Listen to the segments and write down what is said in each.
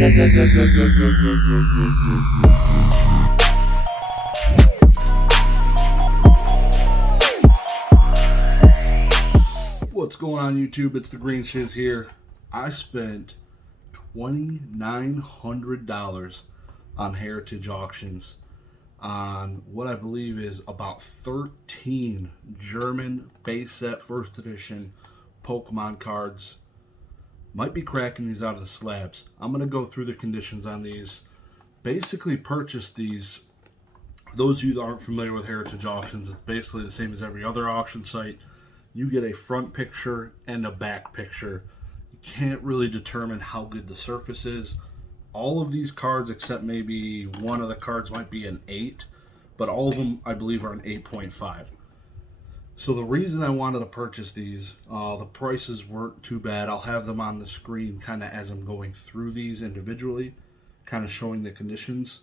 What's going on YouTube? It's the Green Shiz here. I spent $2,900 on Heritage Auctions on what I believe is about 13 German base set first edition Pokemon cards. Might be cracking these out of the slabs. I'm going to go through the conditions on these. Basically purchased these. For those of you that aren't familiar with Heritage Auctions, it's basically the same as every other auction site. You get a front picture and a back picture. You can't really determine how good the surface is. All of these cards, except maybe one of the cards might be an 8, but all of them I believe are an 8.5. So the reason I wanted to purchase these, the prices weren't too bad. I'll have them on the screen kind of as I'm going through these individually, kind of showing the conditions.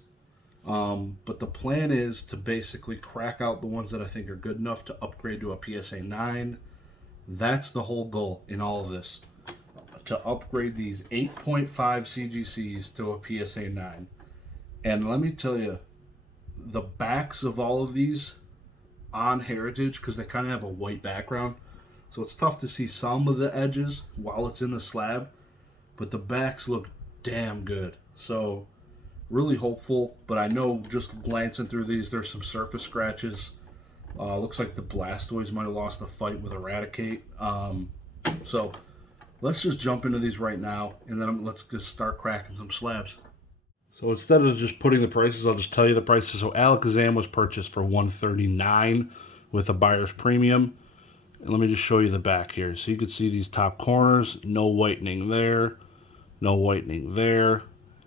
But the plan is to basically crack out the ones that I think are good enough to upgrade to a PSA 9. That's the whole goal in all of this. To upgrade these 8.5 CGCs to a PSA 9. And let me tell you, the backs of all of these on Heritage, because they kind of have a white background, so it's tough to see some of the edges while it's in the slab, but the backs look damn good. So really hopeful, but I know just glancing through these, there's some surface scratches. Looks like the Blastoise might have lost a fight with Eradicate. So let's just jump into these right now, and then let's just start cracking some slabs. So instead of just putting the prices, I'll just tell you the prices. So Alakazam was purchased for $139 with a buyer's premium. And let me just show you the back here. So you can see these top corners, no whitening there, no whitening there,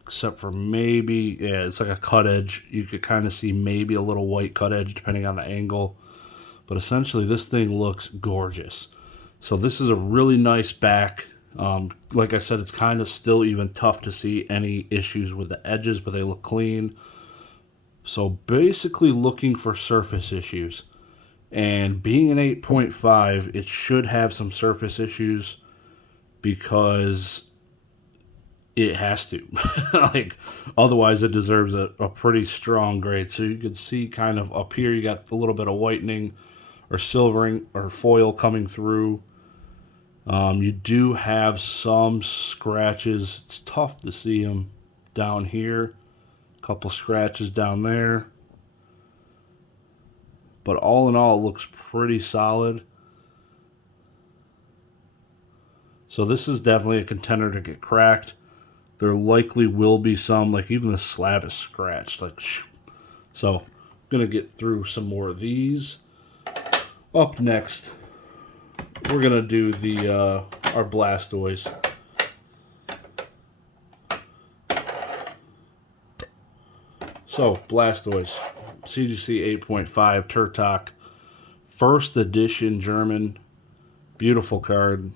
except for maybe, yeah, it's like a cut edge. You could kind of see maybe a little white cut edge depending on the angle. But essentially this thing looks gorgeous. So this is a really nice back. Like I said, it's kind of still even tough to see any issues with the edges, but they look clean. So basically looking for surface issues. And being an 8.5, it should have some surface issues because it has to. Like, otherwise it deserves a pretty strong grade. So you can see kind of up here, you got a little bit of whitening or silvering or foil coming through. You do have some scratches. It's tough to see them down here. A couple scratches down there. But all in all, it looks pretty solid. So this is definitely a contender to get cracked. There likely will be some, like even the slab is scratched. Like, so I'm going to get through some more of these. Up next, we're going to do the our Blastoise. So, Blastoise, CGC 8.5, Turtok, first edition German, beautiful card.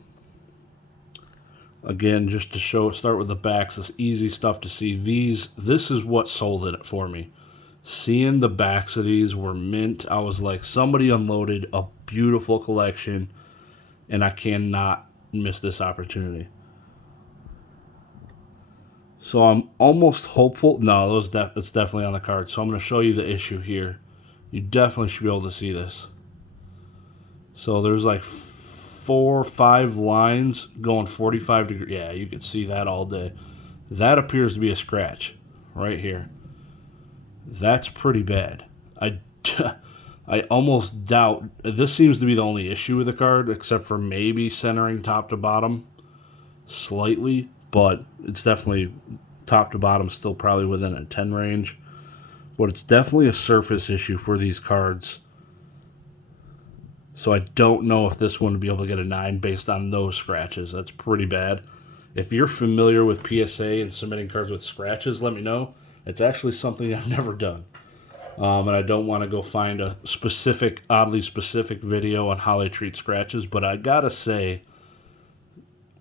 Again, just to show, start with the backs, it's easy stuff to see. This is what sold it for me. Seeing the backs of these were mint, I was like, somebody unloaded a beautiful collection, and I cannot miss this opportunity. So I'm almost hopeful. No, it's definitely on the card. So I'm going to show you the issue here. You definitely should be able to see this. So there's like 4 or 5 lines going 45 degrees. Yeah, you can see that all day. That appears to be a scratch right here. That's pretty bad. I almost doubt, this seems to be the only issue with the card, except for maybe centering top to bottom slightly, but it's definitely top to bottom still probably within a 10 range. But it's definitely a surface issue for these cards. So I don't know if this one would be able to get a 9 based on those scratches. That's pretty bad. If you're familiar with PSA and submitting cards with scratches, let me know. It's actually something I've never done. And I don't want to go find a specific, oddly specific video on how they treat scratches, but I gotta say,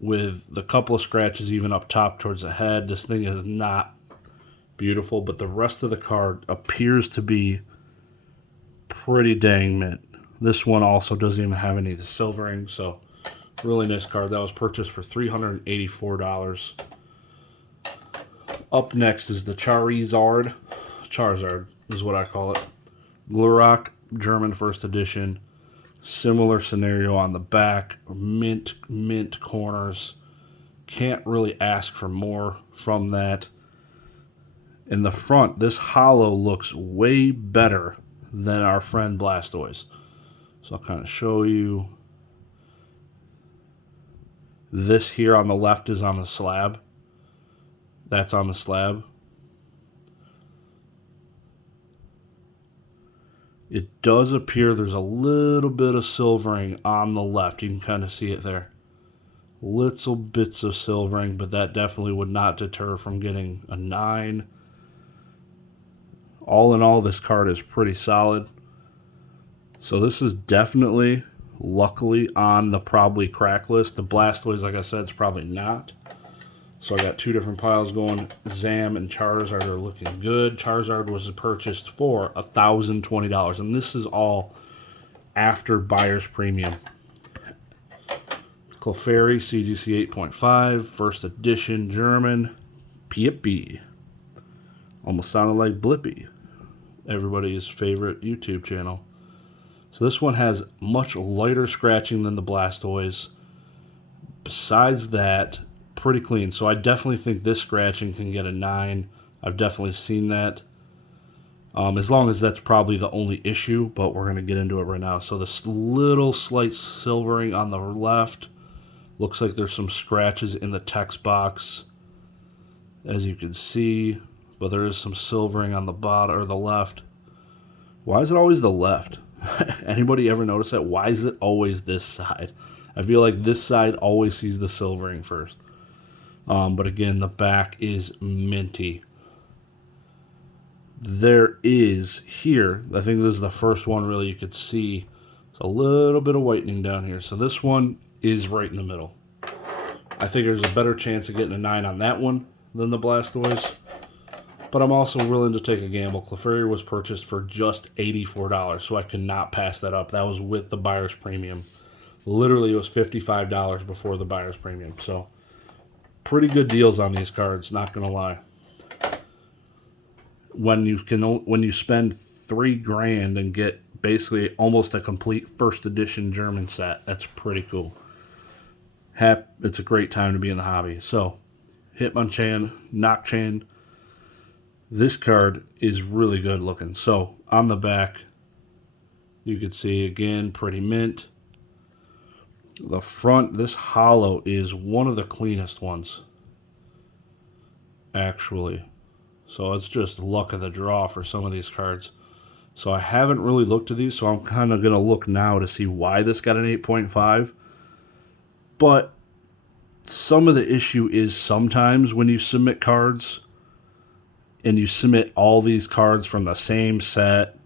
with the couple of scratches even up top towards the head, this thing is not beautiful, but the rest of the card appears to be pretty dang mint. This one also doesn't even have any of the silvering, so really nice card. That was purchased for $384. Up next is the Charizard. Charizard is what I call it. Glurak, German first edition. Similar scenario on the back. Mint corners. Can't really ask for more from that. In the front, this hollow looks way better than our friend Blastoise. So I'll kind of show you. This here on the left is on the slab. That's on the slab. It does appear there's a little bit of silvering on the left. You can kind of see it there. Little bits of silvering, but that definitely would not deter from getting a 9. All in all, this card is pretty solid. So this is definitely, luckily, on the probably crack list. The Blastoise, like I said, is probably not. So I got two different piles going. Zam and Charizard are looking good. Charizard was purchased for $1,020, and this is all after buyer's premium. Clefairy, CGC 8.5, first edition, German. Pippy. Almost sounded like Blippi, everybody's favorite YouTube channel. So this one has much lighter scratching than the Blastoise. Besides that, pretty clean. So I definitely think this scratching can get a 9. I've definitely seen that. As long as that's probably the only issue, but we're going to get into it right now. So this little slight silvering on the left. Looks like there's some scratches in the text box, as you can see. But there is some silvering on the bottom or the left. Why is it always the left? Anybody ever notice that? Why is it always this side? I feel like this side always sees the silvering first. But again, the back is minty. There is here, I think this is the first one really you could see. It's a little bit of whitening down here. So this one is right in the middle. I think there's a better chance of getting a 9 on that one than the Blastoise. But I'm also willing to take a gamble. Clefairy was purchased for just $84, so I could not pass that up. That was with the buyer's premium. Literally, it was $55 before the buyer's premium. So, pretty good deals on these cards, not gonna lie. When you spend $3,000 and get basically almost a complete first edition German set, that's pretty cool. It's a great time to be in the hobby. So, Hitmonchan, Knockchan. This card is really good looking. So, on the back, you can see, again, pretty mint. The front, this hollow is one of the cleanest ones, actually. So, it's just luck of the draw for some of these cards. So, I haven't really looked at these, so I'm kind of going to look now to see why this got an 8.5. But some of the issue is sometimes when you submit cards, and you submit all these cards from the same set,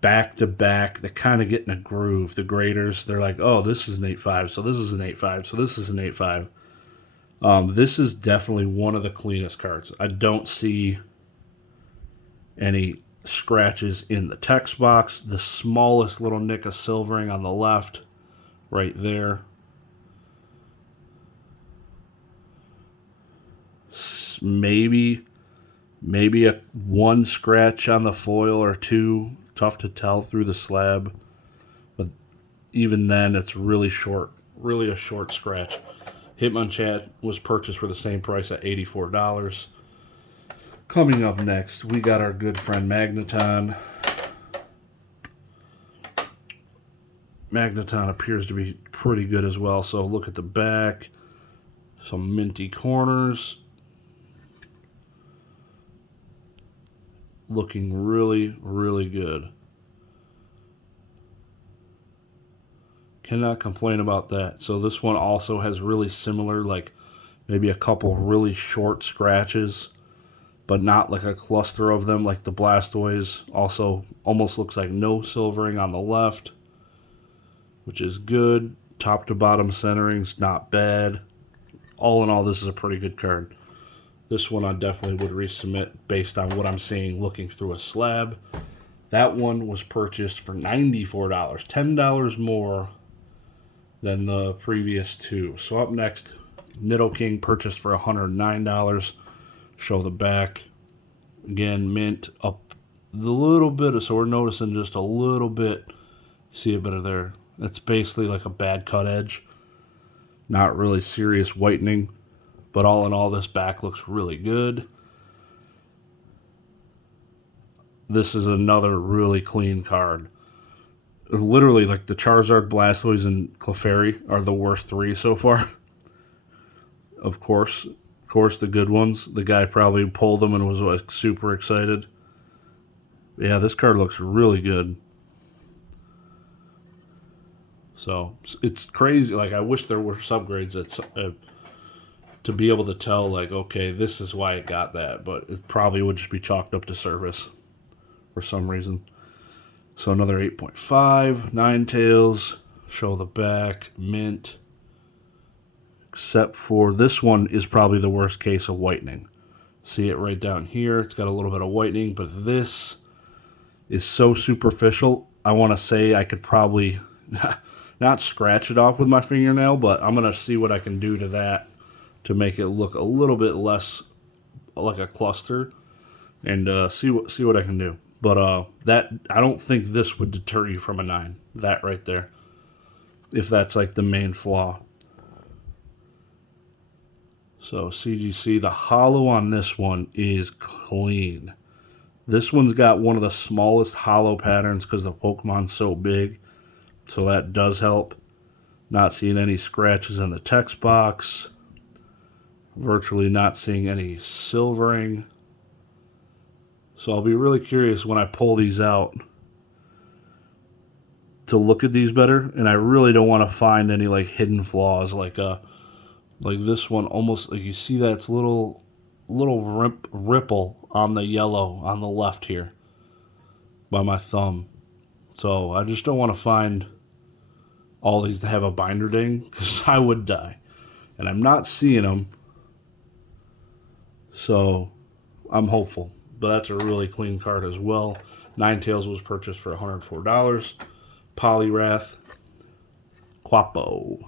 back to back, they kind of get in a groove. The graders, they're like, oh, this is an 8.5, so this is an 8.5, so this is an 8.5. This is definitely one of the cleanest cards. I don't see any scratches in the text box. The smallest little nick of silvering on the left, right there. Maybe a one scratch on the foil or two. Tough to tell through the slab. But even then, it's really short. Really a short scratch. Hitmonchan was purchased for the same price at $84. Coming up next, we got our good friend Magneton. Magneton appears to be pretty good as well. So look at the back. Some minty corners. Looking really, really good. Cannot complain about that. So this one also has really similar, like maybe a couple really short scratches, but not like a cluster of them like the Blastoise. Also almost looks like no silvering on the left, which is good. Top to bottom centering's not bad. All in all, this is a pretty good card. This one I definitely would resubmit based on what I'm seeing looking through a slab. That one was purchased for $94, $10 more than the previous two. So up next, Nidoking purchased for $109. Show the back. Again, mint up the little bit, so we're noticing just a little bit. See a bit of there. It's basically like a bad cut edge. Not really serious whitening, but all in all, this back looks really good. This is another really clean card. Literally, like the Charizard, Blastoise, and Clefairy are the worst three so far. Of course, the good ones. The guy probably pulled them and was like super excited. Yeah, this card looks really good. So it's crazy. Like, I wish there were subgrades that to be able to tell, like, okay, this is why it got that, but it probably would just be chalked up to service for some reason. So another 8.5, Ninetales. Show the back, mint. Except for this one is probably the worst case of whitening. See it right down here. It's got a little bit of whitening, but this is so superficial. I want to say I could probably not scratch it off with my fingernail, but I'm going to see what I can do to that to make it look a little bit less like a cluster, and see what I can do. But that, I don't think this would deter you from a 9. That right there, if that's like the main flaw. So CGC, the hollow on this one is clean. This one's got one of the smallest hollow patterns because the Pokemon's so big. So that does help. Not seeing any scratches in the text box. Virtually not seeing any silvering. So I'll be really curious when I pull these out to look at these better. And I really don't want to find any like hidden flaws like this one. Almost like you see that's little ripple on the yellow on the left here by my thumb. So I just don't want to find all these to have a binder ding, because I would die. And I'm not seeing them. So I'm hopeful. But that's a really clean card as well. Ninetales was purchased for $104. Poliwrath. Quapo.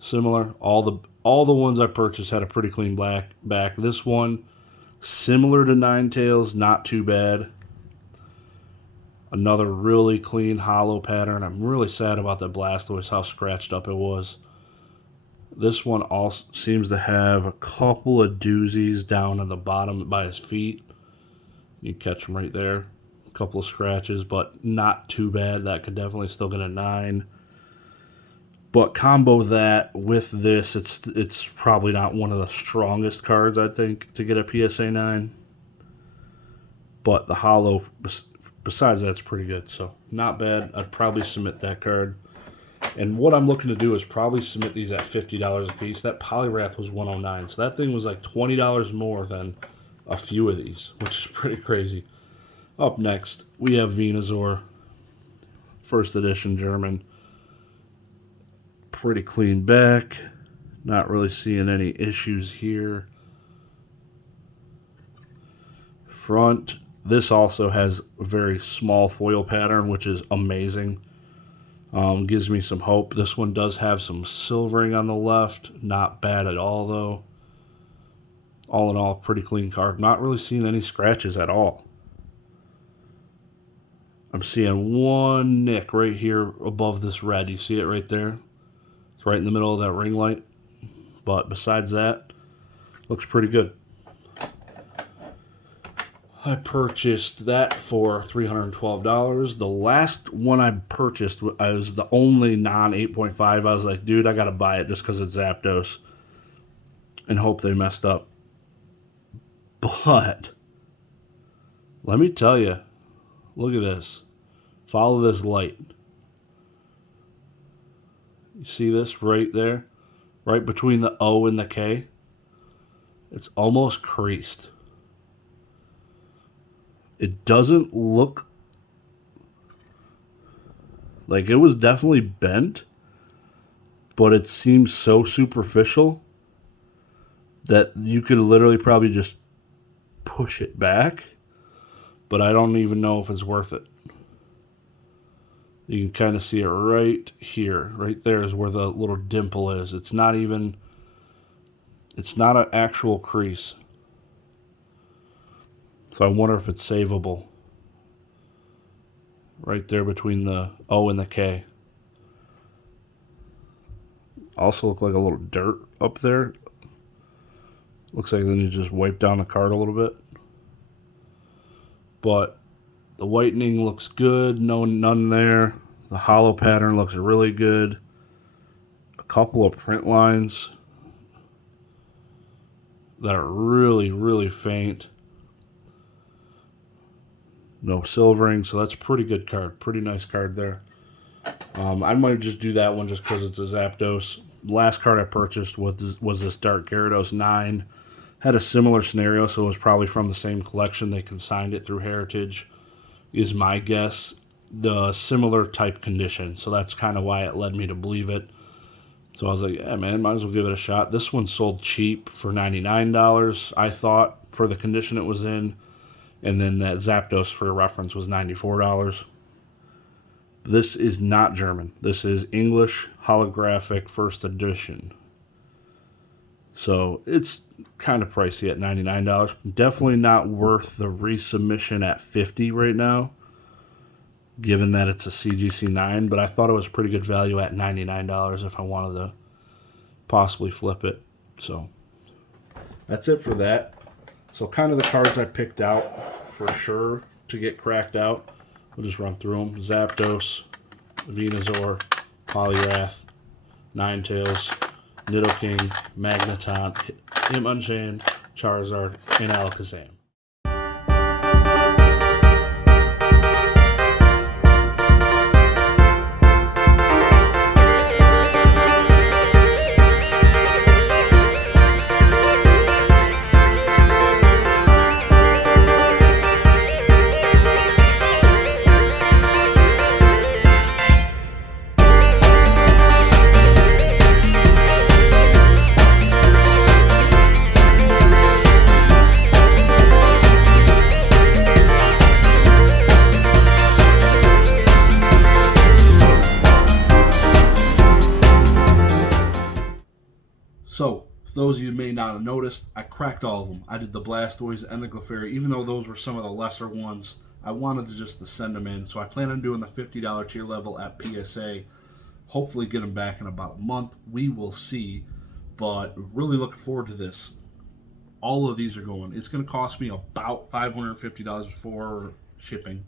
Similar. All the ones I purchased had a pretty clean back. This one, similar to Ninetales, not too bad. Another really clean hollow pattern. I'm really sad about the Blastoise, how scratched up it was. This one also seems to have a couple of doozies down on the bottom by his feet. You catch them right there. A couple of scratches, but not too bad. That could definitely still get a 9. But combo that with this, it's probably not one of the strongest cards, I think, to get a PSA 9. But the hollow, besides that, it's pretty good. So not bad. I'd probably submit that card. And what I'm looking to do is probably submit these at $50 a piece. That Poliwrath was $109, so that thing was like $20 more than a few of these, which is pretty crazy. Up next, we have Venusaur, first edition German. Pretty clean back. Not really seeing any issues here. Front. This also has a very small foil pattern, which is amazing. Gives me some hope. This one does have some silvering on the left. Not bad at all, though. All in all, pretty clean card. Not really seeing any scratches at all. I'm seeing one nick right here above this red. You see it right there? It's right in the middle of that ring light. But besides that, looks pretty good. I purchased that for $312. The last one I purchased, I was the only non-8.5. I was like, dude, I got to buy it just because it's Zapdos. And hope they messed up. But let me tell you, look at this. Follow this light. You see this right there? Right between the O and the K? It's almost creased. It doesn't look like it was definitely bent, but it seems so superficial that you could literally probably just push it back, but I don't even know if it's worth it. You can kind of see it right here. Right there is where the little dimple is. It's not even It's not an actual crease. So I wonder if it's savable. Right there between the O and the K. Also look like a little dirt up there. Looks like they need to just wipe down the card a little bit. But the whitening looks good. None there. The hollow pattern looks really good. A couple of print lines that are really, really faint. No silvering, so that's a pretty good card. Pretty nice card there. I might just do that one just because it's a Zapdos. Last card I purchased was this Dark Gyarados 9. Had a similar scenario, so it was probably from the same collection. They consigned it through Heritage, is my guess. The similar type condition, so that's kind of why it led me to believe it. So I was like, yeah, man, might as well give it a shot. This one sold cheap for $99, I thought, for the condition it was in. And then that Zapdos, for reference, was $94. This is not German. This is English holographic first edition. So it's kind of pricey at $99. Definitely not worth the resubmission at $50 right now, given that it's a CGC 9. But I thought it was pretty good value at $99 if I wanted to possibly flip it. So that's it for that. So kind of the cards I picked out for sure to get cracked out. We'll just run through them. Zapdos, Venusaur, Poliwrath, Ninetales, Nidoking, Magneton, Hitmonchan, Charizard, and Alakazam. So, for those of you who may not have noticed, I cracked all of them. I did the Blastoise and the Clefairy, even though those were some of the lesser ones. I wanted to just send them in, so I plan on doing the $50 tier level at PSA. Hopefully get them back in about a month. We will see, but really looking forward to this. All of these are going. It's going to cost me about $550 before shipping.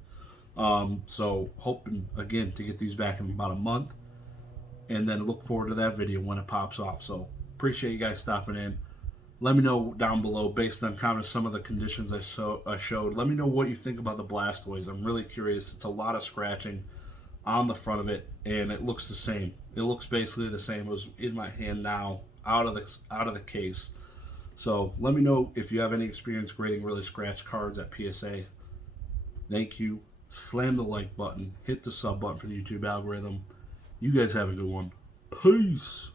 So hoping, again, to get these back in about a month, and then look forward to that video when it pops off. So appreciate you guys stopping in. Let me know down below, based on kind of some of the conditions I showed. Let me know what you think about the Blastoise. I'm really curious. It's a lot of scratching on the front of it, and it looks the same. It looks basically the same as in my hand now, out of the case. So let me know if you have any experience grading really scratched cards at PSA. Thank you. Slam the like button. Hit the sub button for the YouTube algorithm. You guys have a good one. Peace.